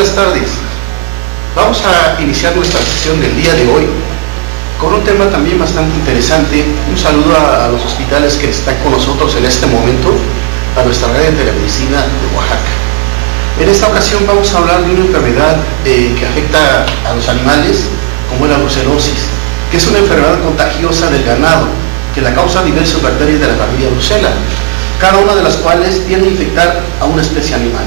buenas tardes. Vamos a iniciar nuestra sesión del día de hoy con un tema también bastante interesante. Un saludo a los hospitales que están con nosotros en este momento, a nuestra red de telemedicina de Oaxaca. En esta ocasión vamos a hablar de una enfermedad que afecta a los animales, como es la brucelosis, que es una enfermedad contagiosa del ganado, que la causa diversas bacterias de la familia Brucella, cada una de las cuales tiende a infectar a una especie animal.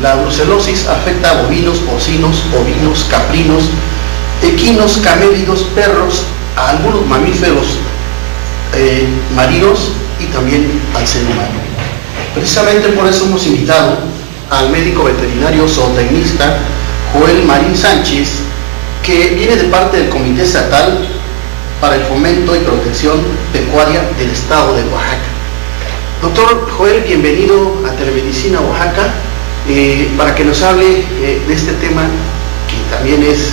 La brucelosis afecta a bovinos, porcinos, ovinos, caprinos, equinos, camélidos, perros, a algunos mamíferos marinos y también al ser humano. Precisamente por eso hemos invitado al médico veterinario zootecnista Joel Marín Sánchez, que viene de parte del Comité Estatal para el Fomento y Protección Pecuaria del Estado de Oaxaca. Doctor Joel, bienvenido a Telemedicina Oaxaca, para que nos hable de este tema que también es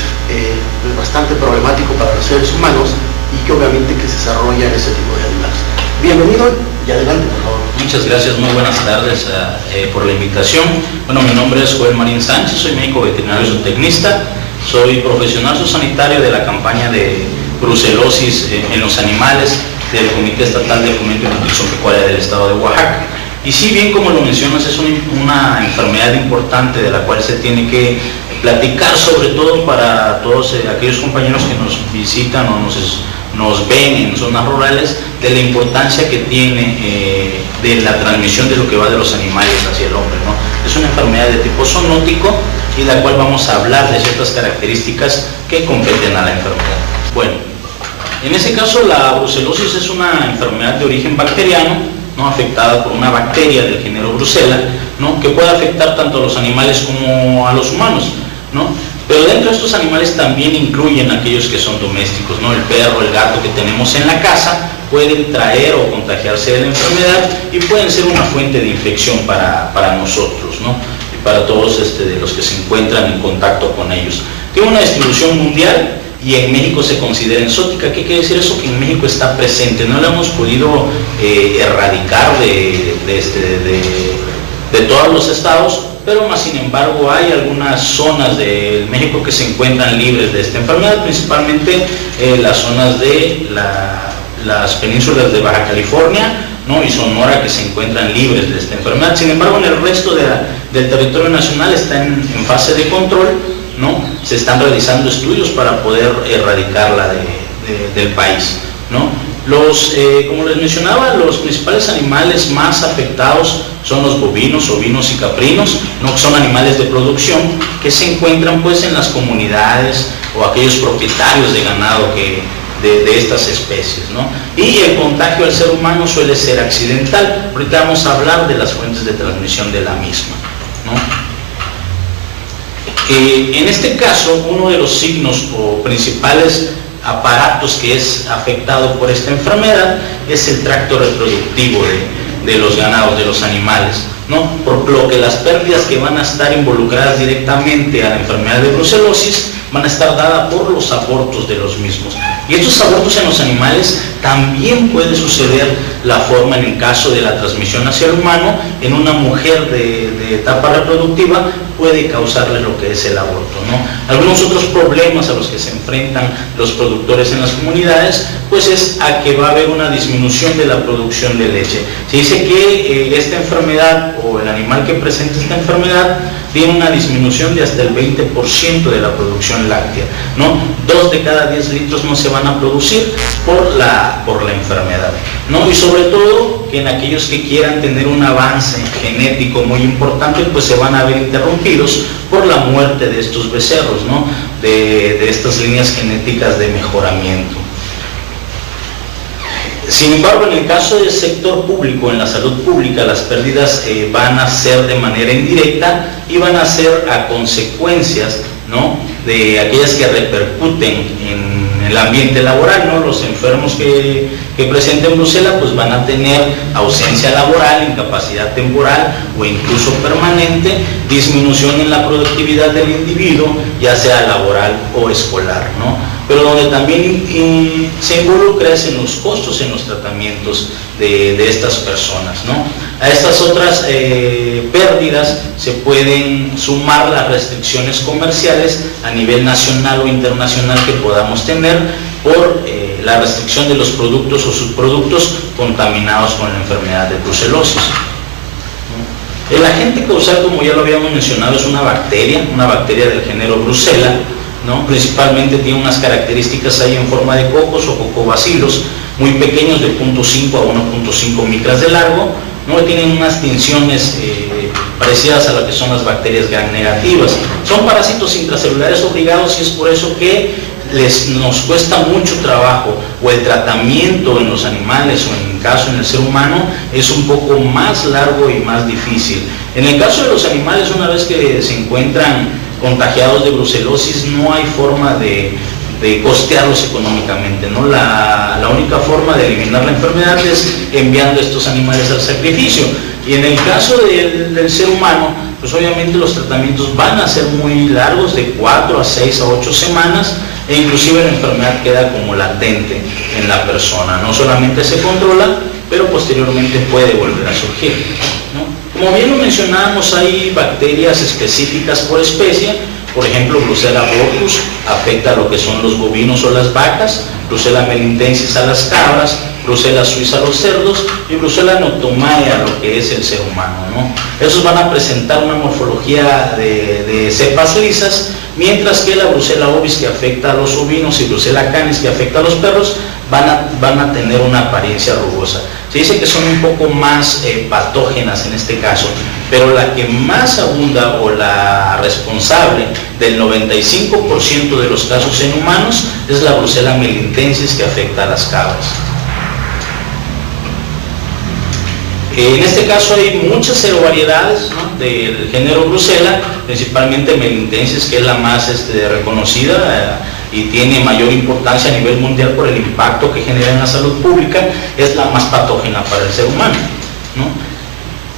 bastante problemático para los seres humanos y que obviamente que se desarrolla en ese tipo de animales. Bienvenido y adelante, por favor. Muchas gracias, muy buenas tardes por la invitación. Bueno, mi nombre es Joel Marín Sánchez, soy médico veterinario zootecnista, soy profesional zoosanitario de la campaña de brucelosis en los animales del Comité Estatal de Fomento y Protección Pecuaria del Estado de Oaxaca. Y sí, bien como lo mencionas, es una enfermedad importante de la cual se tiene que platicar, sobre todo para todos aquellos compañeros que nos visitan o nos ven en zonas rurales, de la importancia que tiene de la transmisión de lo que va de los animales hacia el hombre, ¿no? Es una enfermedad de tipo zoonótico y de la cual vamos a hablar de ciertas características que competen a la enfermedad. Bueno, en ese caso la brucelosis es una enfermedad de origen bacteriano, ¿no? Afectada por una bacteria del género Brucella, ¿no? Que puede afectar tanto a los animales como a los humanos, ¿no? Pero dentro de estos animales también incluyen aquellos que son domésticos, ¿no? El perro, el gato que tenemos en la casa pueden traer o contagiarse de la enfermedad y pueden ser una fuente de infección para nosotros, ¿no? Y para todos de los que se encuentran en contacto con ellos. Tiene una distribución mundial y en México se considera exótica. ¿Qué quiere decir eso? Que en México está presente. No la hemos podido erradicar de todos los estados, pero más sin embargo hay algunas zonas de México que se encuentran libres de esta enfermedad, principalmente las zonas de las penínsulas de Baja California, ¿no? Y Sonora, que se encuentran libres de esta enfermedad. Sin embargo, en el resto del territorio nacional está en fase de control, ¿no? Se están realizando estudios para poder erradicarla del país, ¿no? Como les mencionaba, los principales animales más afectados son los bovinos, ovinos y caprinos, ¿no? Que son animales de producción que se encuentran pues en las comunidades o aquellos propietarios de ganado de estas especies, ¿no? Y el contagio al ser humano suele ser accidental. Ahorita vamos a hablar de las fuentes de transmisión de la misma, ¿no? En este caso, uno de los signos o principales aparatos que es afectado por esta enfermedad es el tracto reproductivo de los ganados, de los animales, ¿no? Por lo que las pérdidas que van a estar involucradas directamente a la enfermedad de brucelosis van a estar dadas por los abortos de los mismos. Y estos abortos en los animales también puede suceder la forma en el caso de la transmisión hacia el humano. En una mujer de etapa reproductiva puede causarle lo que es el aborto, ¿no? Algunos otros problemas a los que se enfrentan los productores en las comunidades, pues es a que va a haber una disminución de la producción de leche. Se dice que esta enfermedad o el animal que presenta esta enfermedad tiene una disminución de hasta el 20% de la producción láctea, ¿no? 2 de cada 10 litros no se van a producir por la enfermedad, ¿no? Y sobre todo que en aquellos que quieran tener un avance genético muy importante, pues se van a ver interrumpidos por la muerte de estos becerros, ¿no? De estas líneas genéticas de mejoramiento. Sin embargo, en el caso del sector público, en la salud pública, las pérdidas van a ser de manera indirecta y van a ser a consecuencias, ¿no? De aquellas que repercuten en el ambiente laboral, ¿no? Los enfermos que presenten brucela pues van a tener ausencia laboral, incapacidad temporal o incluso permanente disminución en la productividad del individuo, ya sea laboral o escolar, ¿no? Pero donde también se involucra es en los costos en los tratamientos de estas personas, ¿no? A estas otras pérdidas se pueden sumar las restricciones comerciales a nivel nacional o internacional que podamos tener por la restricción de los productos o subproductos contaminados con la enfermedad de brucelosis. El agente causal, como ya lo habíamos mencionado, es una bacteria del género Brucella, ¿no? Principalmente tiene unas características ahí en forma de cocos o cocobacilos, muy pequeños, de 0.5 a 1.5 micras de largo, ¿no? Tienen unas tensiones parecidas a lo que son las bacterias gram negativas. Son parásitos intracelulares obligados y es por eso que nos cuesta mucho trabajo, o el tratamiento en los animales o en el caso en el ser humano es un poco más largo y más difícil. En el caso de los animales, una vez que se encuentran contagiados de brucelosis, no hay forma de costearlos económicamente, ¿no? La única forma de eliminar la enfermedad es enviando estos animales al sacrificio. Y en el caso del ser humano, pues obviamente los tratamientos van a ser muy largos, de 4 a 6 a 8 semanas, e inclusive la enfermedad queda como latente en la persona. No solamente se controla, pero posteriormente puede volver a surgir, ¿no? Como bien lo mencionábamos, hay bacterias específicas por especie. Por ejemplo, Brucella abortus afecta a lo que son los bovinos o las vacas, Brucella melitensis a las cabras, Brucella suiza a los cerdos y Brucella noctumae a lo que es el ser humano, ¿no? Esos van a presentar una morfología de cepas lisas, mientras que la Brucella ovis, que afecta a los ovinos, y Brucella canis, que afecta a los perros, van a tener una apariencia rugosa. Se dice que son un poco más patógenas en este caso, pero la que más abunda, o la responsable del 95% de los casos en humanos, es la Brucella melitensis, que afecta a las cabras. En este caso hay muchas serovariedades, ¿no?, del género Brucella, principalmente melitensis, que es la más reconocida y tiene mayor importancia a nivel mundial por el impacto que genera en la salud pública, es la más patógena para el ser humano, ¿no?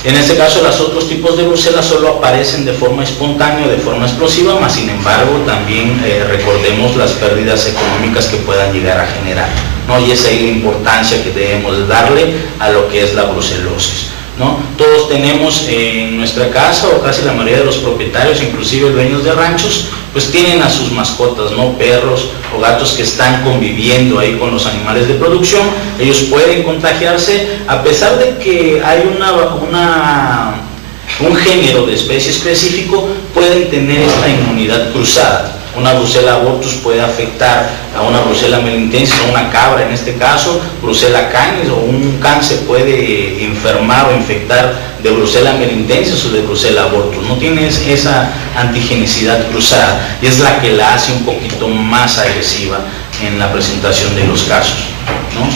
En este caso, los otros tipos de Brucella solo aparecen de forma espontánea, de forma explosiva, mas sin embargo también recordemos las pérdidas económicas que puedan llegar a generar, ¿no? Y esa es la importancia que debemos darle a lo que es la brucelosis, ¿no? Todos tenemos en nuestra casa, o casi la mayoría de los propietarios, inclusive dueños de ranchos, pues tienen a sus mascotas, ¿no? Perros o gatos que están conviviendo ahí con los animales de producción. Ellos pueden contagiarse, a pesar de que hay un género de especie específico, pueden tener esta inmunidad cruzada. Una Brucella abortus puede afectar a una Brucella melitensis, a una cabra en este caso, Brucella canis, o un can se puede enfermar o infectar de Brucella melitensis o de Brucella abortus. No tiene esa antigenicidad cruzada, y es la que la hace un poquito más agresiva en la presentación de los casos, ¿no?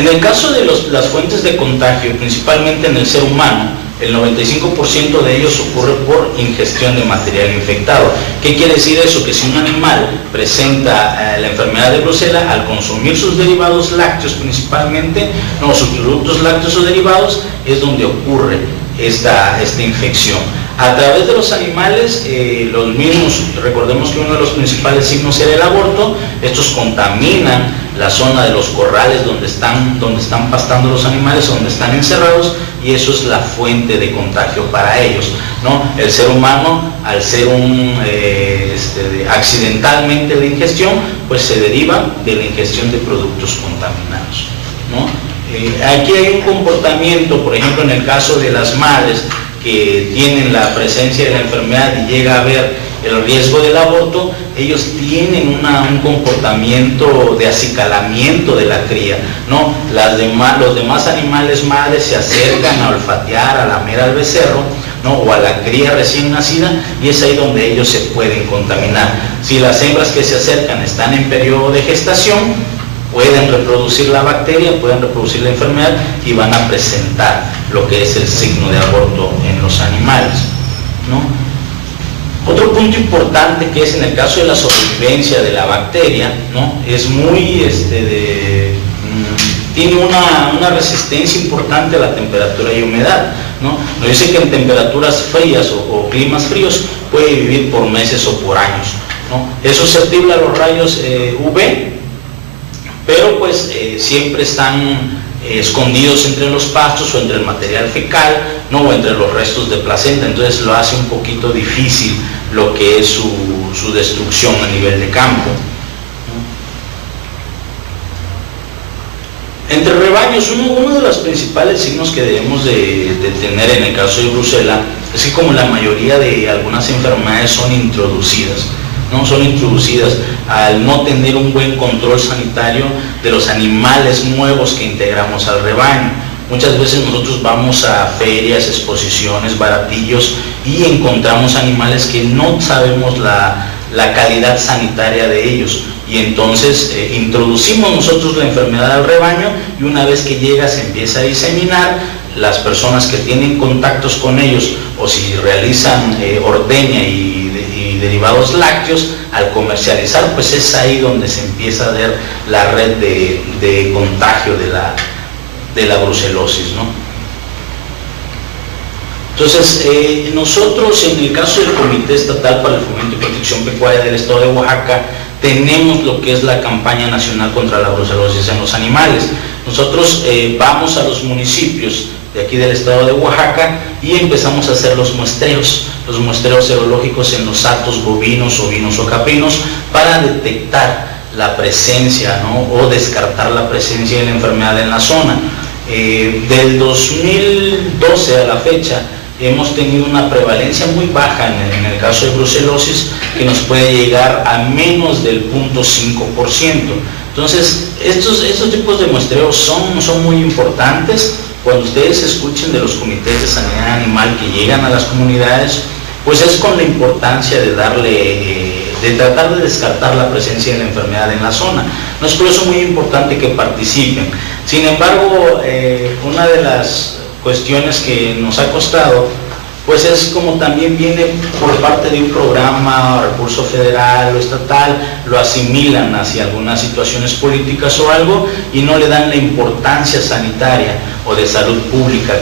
En el caso de las fuentes de contagio, principalmente en el ser humano, el 95% de ellos ocurre por ingestión de material infectado. ¿Qué quiere decir eso? Que si un animal presenta la enfermedad de Brucella, al consumir sus derivados lácteos principalmente, sus productos lácteos o derivados, es donde ocurre esta infección. A través de los animales, los mismos, recordemos que uno de los principales signos era el aborto. Estos contaminan la zona de los corrales donde están pastando los animales, donde están encerrados, y eso es la fuente de contagio para ellos, ¿no? El ser humano, al ser accidentalmente la ingestión, pues se deriva de la ingestión de productos contaminados, ¿no? Aquí hay un comportamiento, por ejemplo, en el caso de las madres que tienen la presencia de la enfermedad y llega a haber el riesgo del aborto, ellos tienen un comportamiento de acicalamiento de la cría, ¿no? Los demás animales madres se acercan a olfatear, a lamer al becerro, ¿no?, o a la cría recién nacida, y es ahí donde ellos se pueden contaminar. Si las hembras que se acercan están en periodo de gestación, pueden reproducir la bacteria, pueden reproducir la enfermedad y van a presentar lo que es el signo de aborto en los animales, ¿no? Otro punto importante, que es en el caso de la sobrevivencia de la bacteria, ¿no?, es muy, tiene una resistencia importante a la temperatura y humedad, ¿no? Nos dice que en temperaturas frías o climas fríos puede vivir por meses o por años, ¿no? Es susceptible a los rayos UV, pero pues siempre están escondidos entre los pastos o entre el material fecal, ¿no? O entre los restos de placenta, entonces lo hace un poquito difícil lo que es su destrucción a nivel de campo. Entre rebaños, uno de los principales signos que debemos de tener en el caso de brucela es que como la mayoría de algunas enfermedades son introducidas, ¿no? Son introducidas al no tener un buen control sanitario de los animales nuevos que integramos al rebaño. Muchas veces nosotros vamos a ferias, exposiciones, baratillos y encontramos animales que no sabemos la calidad sanitaria de ellos, y entonces introducimos nosotros la enfermedad al rebaño, y una vez que llega se empieza a diseminar. Las personas que tienen contactos con ellos o si realizan ordeña y derivados lácteos, al comercializar, pues es ahí donde se empieza a ver la red de contagio de la brucelosis, ¿no? Entonces, nosotros en el caso del Comité Estatal para el Fomento y Protección Pecuaria del Estado de Oaxaca, tenemos lo que es la campaña nacional contra la brucelosis en los animales. Nosotros vamos a los municipios de aquí del estado de Oaxaca y empezamos a hacer los muestreos serológicos en los hatos bovinos, ovinos o caprinos para detectar la presencia, ¿no? O descartar la presencia de la enfermedad en la zona. Del 2012 a la fecha hemos tenido una prevalencia muy baja en el caso de brucelosis, que nos puede llegar a menos del 0.5%. Entonces, estos tipos de muestreos son muy importantes. Cuando ustedes escuchen de los comités de sanidad animal que llegan a las comunidades, pues es con la importancia de tratar de descartar la presencia de la enfermedad en la zona. No es por eso muy importante que participen. Sin embargo, una de las cuestiones que nos ha costado, pues es como también viene por parte de un programa, recurso federal o estatal, lo asimilan hacia algunas situaciones políticas o algo y no le dan la importancia sanitaria o de salud pública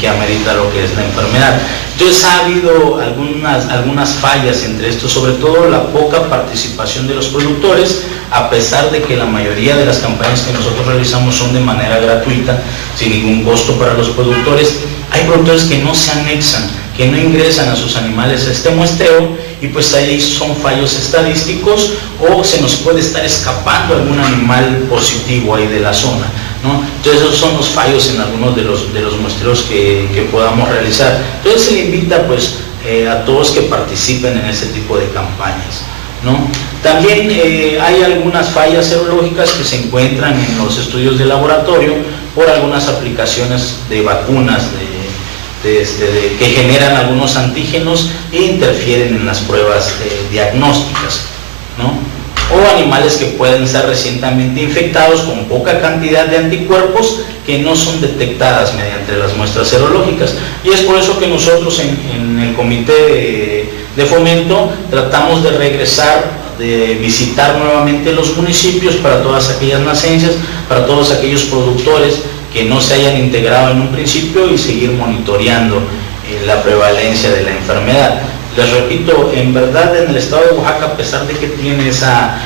que amerita lo que es la enfermedad. Entonces ha habido algunas fallas entre esto, sobre todo la poca participación de los productores, a pesar de que la mayoría de las campañas que nosotros realizamos son de manera gratuita, sin ningún costo para los productores. Hay productores que no se anexan, que no ingresan a sus animales a este muestreo, y pues ahí son fallos estadísticos o se nos puede estar escapando algún animal positivo ahí de la zona, ¿no? Entonces esos son los fallos en algunos de los muestreos que podamos realizar. Entonces se le invita pues a todos que participen en este tipo de campañas, ¿no? También hay algunas fallas serológicas que se encuentran en los estudios de laboratorio por algunas aplicaciones de vacunas que generan algunos antígenos e interfieren en las pruebas diagnósticas, ¿no? O animales que pueden ser recientemente infectados con poca cantidad de anticuerpos que no son detectadas mediante las muestras serológicas. Y es por eso que nosotros en el comité de fomento tratamos de regresar, de visitar nuevamente los municipios para todas aquellas nacencias, para todos aquellos productores que no se hayan integrado en un principio y seguir monitoreando la prevalencia de la enfermedad. Les repito, en verdad en el estado de Oaxaca, a pesar de que tiene esa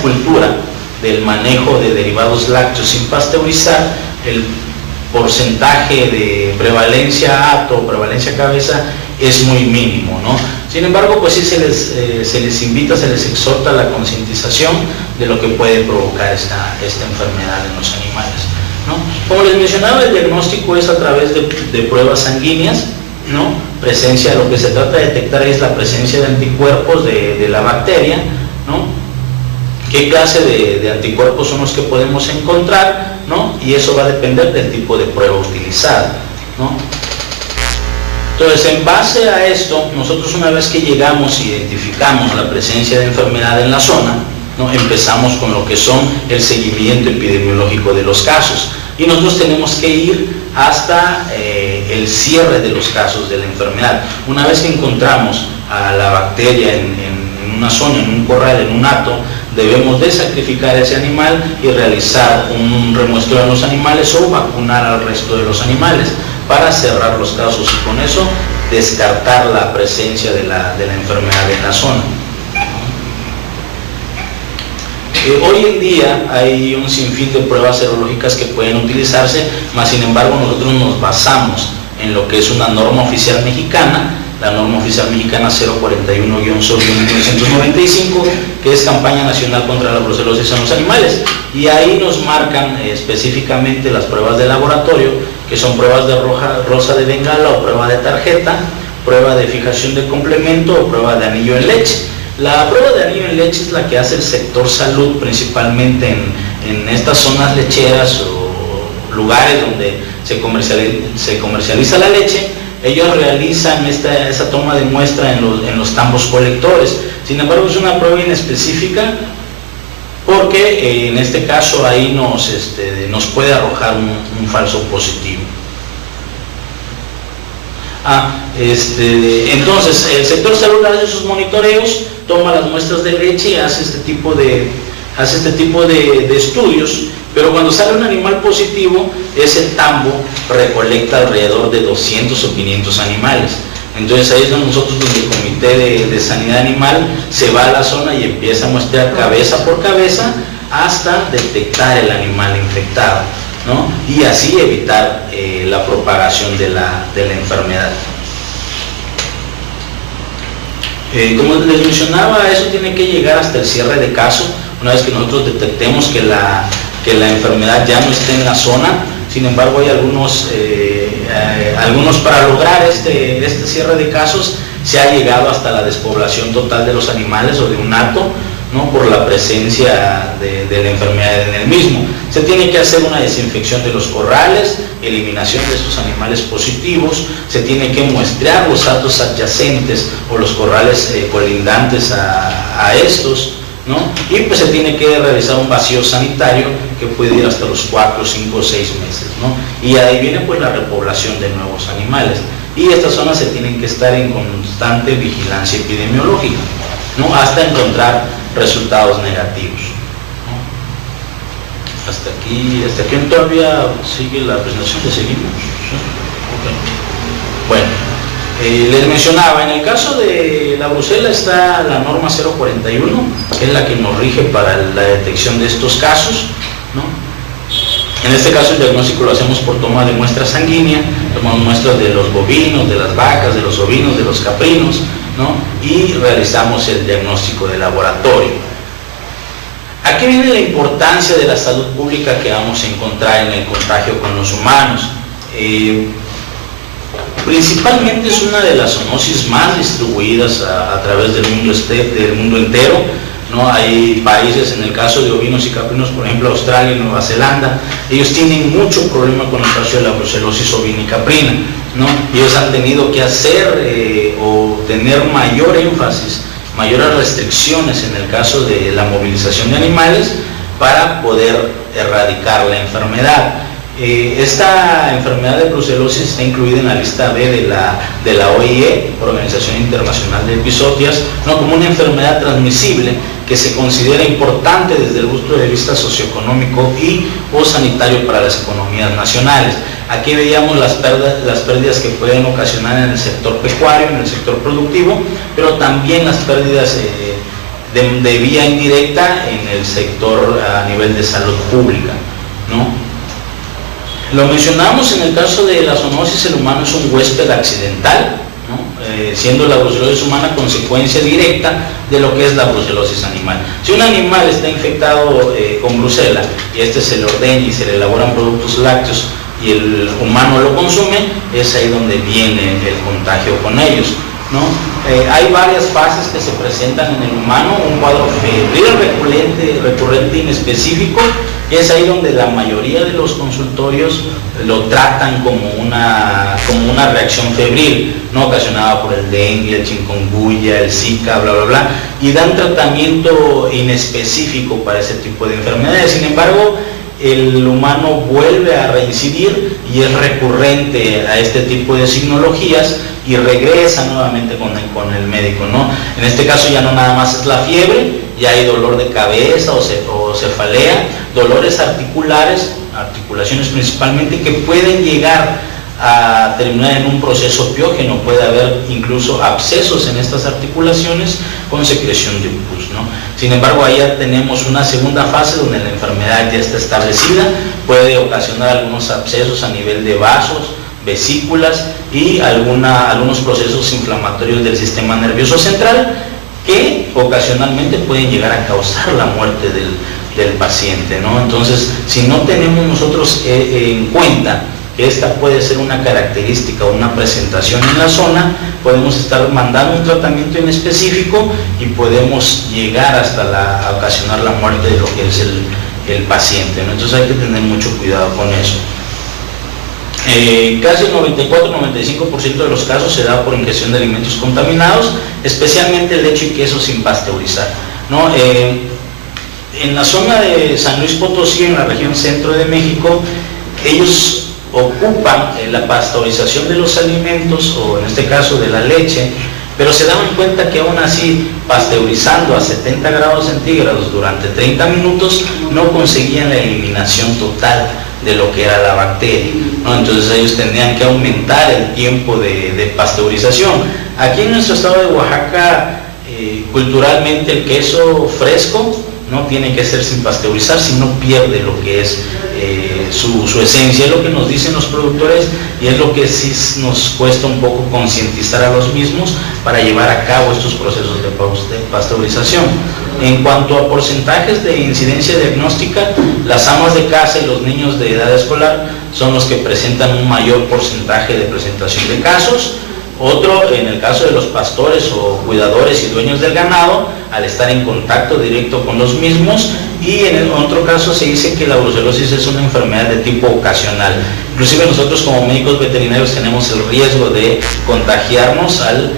cultura del manejo de derivados lácteos sin pasteurizar, el porcentaje de prevalencia hato o prevalencia cabeza es muy mínimo, ¿no? Sin embargo, pues sí se les invita, se les exhorta la concientización de lo que puede provocar esta enfermedad en los animales, ¿no? Como les mencionaba, el diagnóstico es a través de pruebas sanguíneas, ¿no? Presencia, lo que se trata de detectar es la presencia de anticuerpos de la bacteria, ¿no? ¿Qué clase de anticuerpos son los que podemos encontrar, ¿no? Y eso va a depender del tipo de prueba utilizada, ¿no? Entonces, en base a esto, nosotros una vez que llegamos e identificamos la presencia de enfermedad en la zona, ¿no? Empezamos con lo que son el seguimiento epidemiológico de los casos. Y nosotros tenemos que ir hasta el cierre de los casos de la enfermedad. Una vez que encontramos a la bacteria en una zona, en un corral, en un hato, debemos de sacrificar a ese animal y realizar un remuestreo en los animales o vacunar al resto de los animales. para cerrar los casos y con eso descartar la presencia de la enfermedad en la zona. Hoy en día hay un sinfín de pruebas serológicas que pueden utilizarse, mas sin embargo nosotros nos basamos en lo que es una norma oficial mexicana, la norma oficial mexicana 041-1995, que es Campaña Nacional contra la Brucelosis en los Animales, y ahí nos marcan específicamente las pruebas de laboratorio, que son pruebas de rosa de bengala o prueba de tarjeta, prueba de fijación de complemento o prueba de anillo en leche. La prueba de anillo en leche es la que hace el sector salud, principalmente en estas zonas lecheras o lugares donde se comercializa la leche. Ellos realizan esa toma de muestra en los tambos colectores. Sin embargo, es una prueba inespecífica porque en este caso ahí nos puede arrojar un falso positivo. Entonces, el sector salud hace sus monitoreos, toma las muestras de leche y hace este tipo de estudios, pero cuando sale un animal positivo, ese tambo recolecta alrededor de 200 o 500 animales. Entonces ahí es donde nosotros, desde el Comité de Sanidad Animal, se va a la zona y empieza a muestrear cabeza por cabeza hasta detectar el animal infectado, ¿no? Y así evitar la propagación de la enfermedad. Como les mencionaba, eso tiene que llegar hasta el cierre de caso, una vez que nosotros detectemos que la enfermedad ya no esté en la zona. Sin embargo, hay algunos para lograr este cierre de casos, se ha llegado hasta la despoblación total de los animales o de un hato, ¿no? Por la presencia de la enfermedad en el mismo. Se tiene que hacer una desinfección de los corrales, eliminación de estos animales positivos, se tiene que muestrear los hatos adyacentes o los corrales colindantes a estos, ¿no? Y pues se tiene que realizar un vacío sanitario que puede ir hasta los 4, 5 o 6 meses, ¿no? Y ahí viene pues la repoblación de nuevos animales. Y estas zonas se tienen que estar en constante vigilancia epidemiológica, ¿no? Hasta encontrar resultados negativos, ¿no? Hasta aquí todavía sigue la presentación, ¿le seguimos? ¿Sí? Okay. Bueno, les mencionaba, en el caso de la brucela está la norma 041, que es la que nos rige para la detección de estos casos, ¿no? En este caso el diagnóstico lo hacemos por toma de muestra sanguínea, tomamos muestras de los bovinos, de las vacas, de los ovinos, de los caprinos, ¿no? Y realizamos el diagnóstico de laboratorio. Aquí viene la importancia de la salud pública que vamos a encontrar en el contagio con los humanos. Principalmente es una de las zoonosis más distribuidas a través del mundo entero, ¿no? Hay países, en el caso de ovinos y caprinos, por ejemplo Australia y Nueva Zelanda, ellos tienen mucho problema con el caso de la brucelosis ovina y caprina, ¿no? Ellos han tenido que hacer o tener mayor énfasis, mayores restricciones en el caso de la movilización de animales para poder erradicar la enfermedad. Esta enfermedad de brucelosis está incluida en la lista B de la OIE, Organización Internacional de Epizootias, ¿no? Como una enfermedad transmisible que se considera importante desde el punto de vista socioeconómico y o sanitario para las economías nacionales. Aquí veíamos las pérdidas que pueden ocasionar en el sector pecuario, en el sector productivo, pero también las pérdidas de vía indirecta en el sector a nivel de salud pública, ¿no? Lo mencionamos en el caso de la zoonosis, el humano es un huésped accidental, ¿no? Siendo la brucelosis humana consecuencia directa de lo que es la brucelosis animal. Si un animal está infectado con brucela y se le ordeña y se le elaboran productos lácteos y el humano lo consume, es ahí donde viene el contagio con ellos, ¿no? Hay varias fases que se presentan en el humano, un cuadro febril recurrente inespecífico, es ahí donde la mayoría de los consultorios lo tratan como una reacción febril, ¿no? Ocasionada por el dengue, el chikungunya, el zika, bla bla bla, y dan tratamiento inespecífico para ese tipo de enfermedades. Sin embargo, el humano vuelve a reincidir y es recurrente a este tipo de signologías y regresa nuevamente con el médico, ¿no? En este caso ya no nada más es la fiebre, ya hay dolor de cabeza o cefalea, dolores articulares, articulaciones principalmente, que pueden llegar a terminar en un proceso piógeno. Puede haber incluso abscesos en estas articulaciones con secreción de pus, ¿no? Sin embargo, ahí ya tenemos una segunda fase donde la enfermedad ya está establecida, puede ocasionar algunos abscesos a nivel de vasos, vesículas y algunos procesos inflamatorios del sistema nervioso central que ocasionalmente pueden llegar a causar la muerte del paciente, ¿no? Entonces, si no tenemos nosotros en cuenta que esta puede ser una característica o una presentación en la zona, podemos estar mandando un tratamiento en específico y podemos llegar hasta ocasionar la muerte de lo que es el paciente, ¿no? Entonces hay que tener mucho cuidado con eso. Casi el 94-95% de los casos se da por ingestión de alimentos contaminados, especialmente leche y queso sin pasteurizar, ¿no? En la zona de San Luis Potosí, en la región centro de México, ellos ocupan la pasteurización de los alimentos, o en este caso de la leche, pero se daban cuenta que aún así, pasteurizando a 70 grados centígrados durante 30 minutos, no conseguían la eliminación total de lo que era la bacteria, ¿no? Entonces ellos tenían que aumentar el tiempo de pasteurización. Aquí en nuestro estado de Oaxaca, culturalmente el queso fresco no tiene que ser sin pasteurizar, si no pierde lo que es su esencia. Es lo que nos dicen los productores y es lo que sí nos cuesta un poco concientizar a los mismos para llevar a cabo estos procesos de pasteurización. En cuanto a porcentajes de incidencia diagnóstica, las amas de casa y los niños de edad escolar son los que presentan un mayor porcentaje de presentación de casos. Otro, en el caso de los pastores o cuidadores y dueños del ganado, al estar en contacto directo con los mismos, y en el otro caso se dice que la brucelosis es una enfermedad de tipo ocasional. Inclusive nosotros como médicos veterinarios tenemos el riesgo de contagiarnos al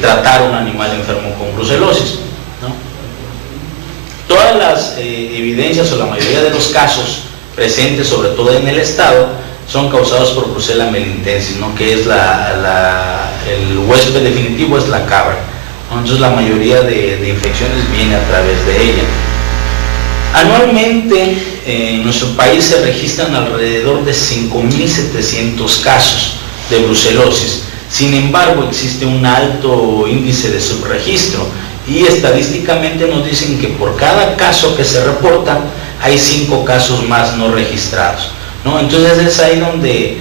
tratar a un animal enfermo con brucelosis, ¿no? Todas las evidencias o la mayoría de los casos presentes, sobre todo en el estado, son causados por Brucella melitensis, ¿no? Que es el huésped definitivo es la cabra, ¿no? Entonces la mayoría de infecciones viene a través de ella. Anualmente en nuestro país se registran alrededor de 5.700 casos de brucelosis. Sin embargo, existe un alto índice de subregistro y estadísticamente nos dicen que por cada caso que se reporta hay 5 casos más no registrados, ¿no? Entonces es ahí donde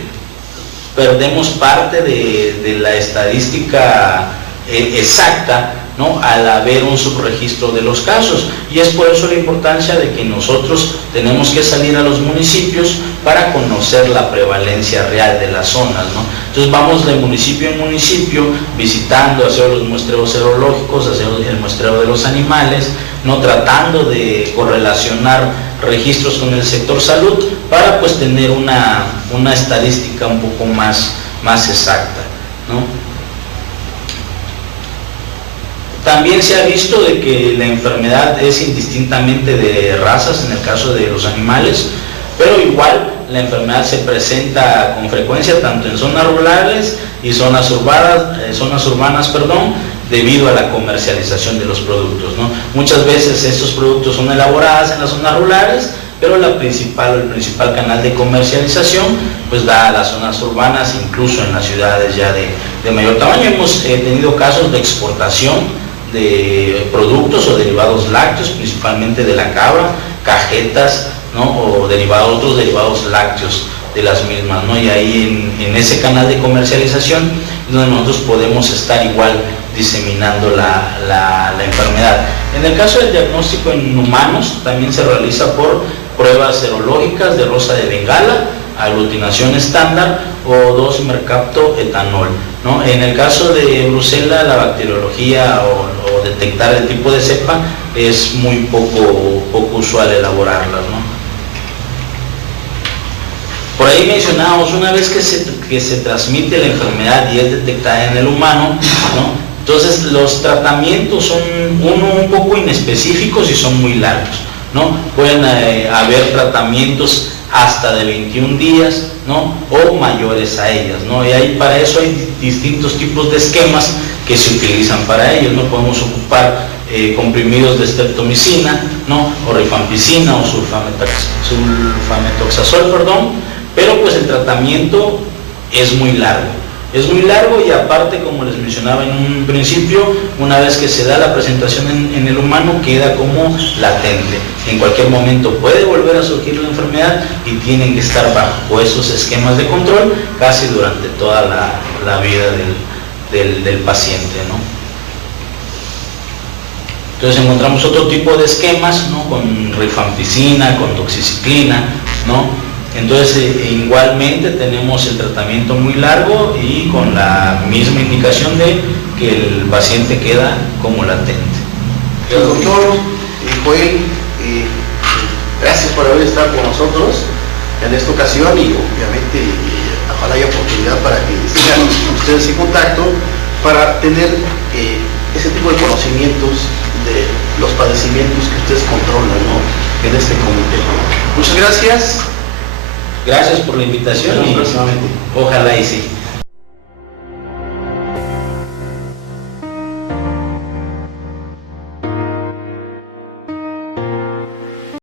perdemos parte de la estadística exacta, ¿no? Al haber un subregistro de los casos, y es por eso la importancia de que nosotros tenemos que salir a los municipios para conocer la prevalencia real de las zonas, ¿no? Entonces vamos de municipio en municipio visitando, hacer los muestreos serológicos, hacer el muestreo de los animales, ¿no? Tratando de correlacionar registros con el sector salud para pues tener una estadística un poco más exacta, ¿no? También se ha visto de que la enfermedad es indistintamente de razas en el caso de los animales, pero igual la enfermedad se presenta con frecuencia tanto en zonas rurales y zonas urbanas, debido a la comercialización de los productos, ¿no? Muchas veces estos productos son elaborados en las zonas rurales, pero el principal canal de comercialización pues da a las zonas urbanas, incluso en las ciudades ya de mayor tamaño. Hemos tenido casos de exportación de productos o derivados lácteos, principalmente de la cabra, cajetas, ¿no? O otros derivados lácteos de las mismas, ¿no? Y ahí en ese canal de comercialización es donde nosotros podemos estar igual diseminando la enfermedad. En el caso del diagnóstico en humanos, también se realiza por pruebas serológicas de rosa de Bengala, aglutinación estándar o 2-mercaptoetanol, ¿no? En el caso de Brucella, la bacteriología o detectar el tipo de cepa es muy poco usual elaborarlas, ¿no? Por ahí mencionábamos, una vez que se transmite la enfermedad y es detectada en el humano, ¿no? Entonces los tratamientos son un poco inespecíficos y son muy largos, ¿no? Pueden haber tratamientos hasta de 21 días, ¿no? O mayores a ellas, ¿no? Y para eso hay distintos tipos de esquemas que se utilizan para ellos, ¿no? Podemos ocupar comprimidos de streptomicina, ¿no? O rifampicina o sulfametoxazol, pero pues el tratamiento es muy largo. Es muy largo y aparte, como les mencionaba en un principio, una vez que se da la presentación en el humano queda como latente. En cualquier momento puede volver a surgir la enfermedad y tienen que estar bajo esos esquemas de control casi durante toda la vida del paciente, ¿no? Entonces encontramos otro tipo de esquemas, ¿no? Con rifampicina, con doxiciclina, ¿no? Entonces igualmente tenemos el tratamiento muy largo y con la misma indicación de que el paciente queda como latente. Doctor Joel, gracias por haber estado con nosotros en esta ocasión y obviamente ojalá haya oportunidad para que sigan ustedes en contacto para tener ese tipo de conocimientos de los padecimientos que ustedes controlan, ¿no? En este comité. Muchas gracias. Gracias por la invitación y ojalá y sí.